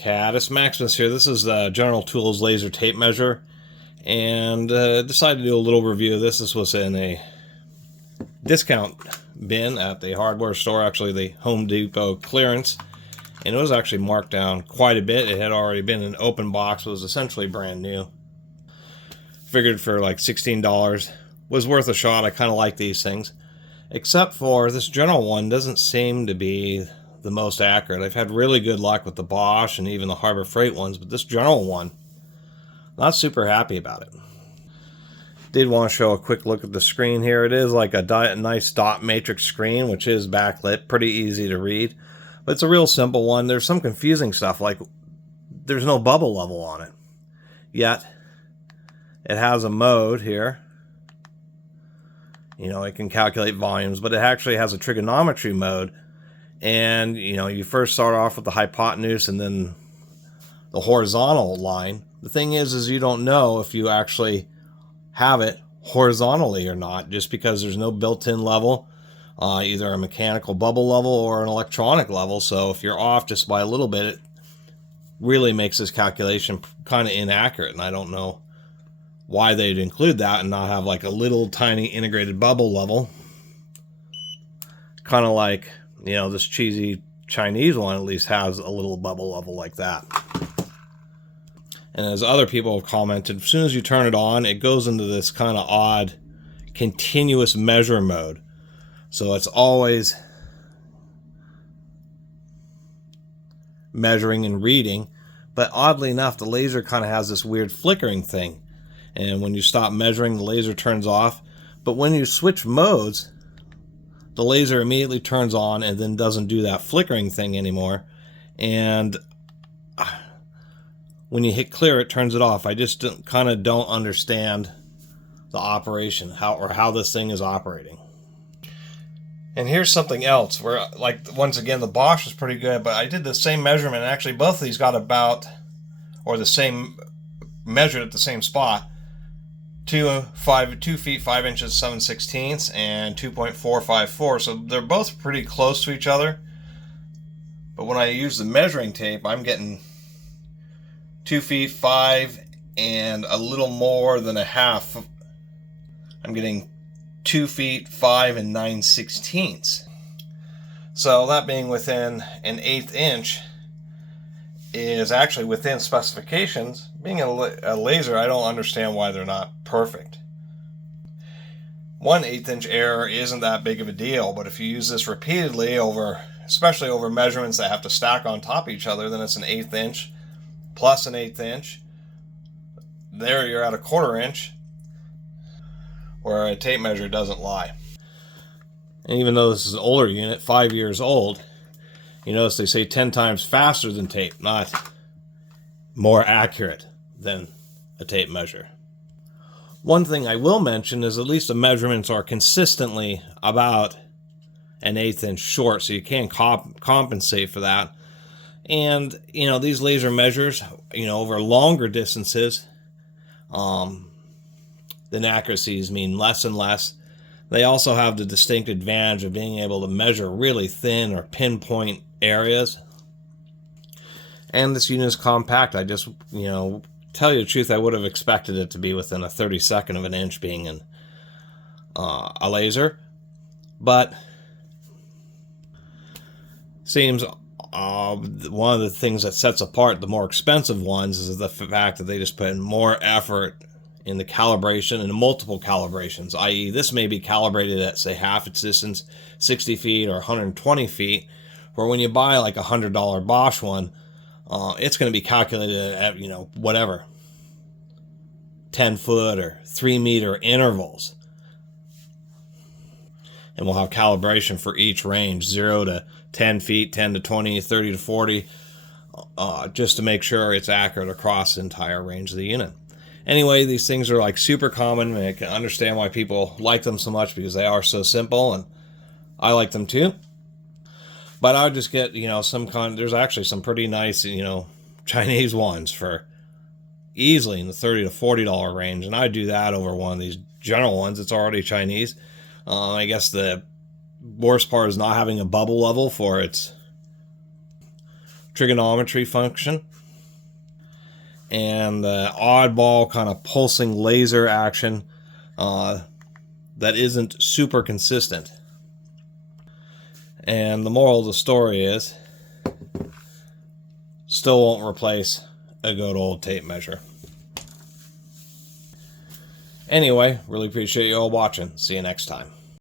Catus, Maximus here. This is General Tools laser tape measure, and decided to do a little review of this. This was in a discount bin at the hardware store, actually the Home Depot clearance, and it was actually marked down quite a bit. It had already been an open box, but was essentially brand new. Figured for like $16 was worth a shot. I kind of like these things, except for this General one doesn't seem to be the most accurate. I've had really good luck with the Bosch and even the Harbor Freight ones, but this General one, not super happy about it. Did want to show a quick look at the screen here. It is like a nice dot matrix screen, which is backlit, pretty easy to read, but it's a real simple one. There's some confusing stuff, like there's no bubble level on it, yet it has a mode here. You know, it can calculate volumes, but it actually has a trigonometry mode. And, you know, you first start off with the hypotenuse and then the horizontal line. The thing is you don't know if you actually have it horizontally or not, just because there's no built-in level, either a mechanical bubble level or an electronic level. So if you're off just by a little bit, it really makes this calculation kind of inaccurate. And I don't know why they'd include that and not have like a little tiny integrated bubble level. Kind of like, you know, this cheesy Chinese one at least has a little bubble level like that. And as other people have commented, as soon as you turn it on, it goes into this kind of odd continuous measure mode. So it's always measuring and reading, but oddly enough, the laser kind of has this weird flickering thing. And when you stop measuring, the laser turns off. But when you switch modes, the laser immediately turns on and then doesn't do that flickering thing anymore. And when you hit clear, it turns it off. I just kind of don't understand the operation, how this thing is operating. And here's something else where, like, once again, the Bosch is pretty good, but I did the same measurement. Actually, both of these got about, or the same, measured at the same spot. 2 feet 5 inches 7/16 and 2.454, so they're both pretty close to each other. But when I use the measuring tape, I'm getting 2 feet 5 and a little more than a half. I'm getting 2 feet 5 and 9/16. So that being within an 1/8 inch is actually within specifications. Being a laser, I don't understand why they're not perfect. 1/8 inch error isn't that big of a deal, but if you use this repeatedly over, especially over measurements that have to stack on top of each other, then it's an 1/8 inch plus an 1/8 inch. There you're at a 1/4 inch, where a tape measure doesn't lie. And even though this is an older unit, 5 years old, you notice they say 10 times faster than tape, not more accurate than a tape measure. One thing I will mention is at least the measurements are consistently about an 1/8 inch short, so you can compensate for that. And, you know, these laser measures, you know, over longer distances, then accuracies mean less and less. They also have the distinct advantage of being able to measure really thin or pinpoint areas. And this unit is compact. I just, you know, tell you the truth, I would have expected it to be within a 32nd of an inch being in a laser. But seems one of the things that sets apart the more expensive ones is the fact that they just put in more effort in the calibration and multiple calibrations, i.e. this may be calibrated at, say, half its distance, 60 feet or 120 feet, where when you buy like a $100 Bosch one, it's going to be calculated at, you know, whatever, 10 foot or 3 meter intervals. And we'll have calibration for each range, 0 to 10 feet, 10 to 20, 30 to 40, just to make sure it's accurate across the entire range of the unit. Anyway, these things are like super common, and I can understand why people like them so much because they are so simple, and I like them too. But I would just get, you know, there's actually some pretty nice, you know, Chinese ones for easily in the $30 to $40 range, and I'd do that over one of these General ones. It's already Chinese. I guess the worst part is not having a bubble level for its trigonometry function, and the oddball kind of pulsing laser action that isn't super consistent. And the moral of the story is, still won't replace a good old tape measure. Anyway, really appreciate you all watching. See you next time.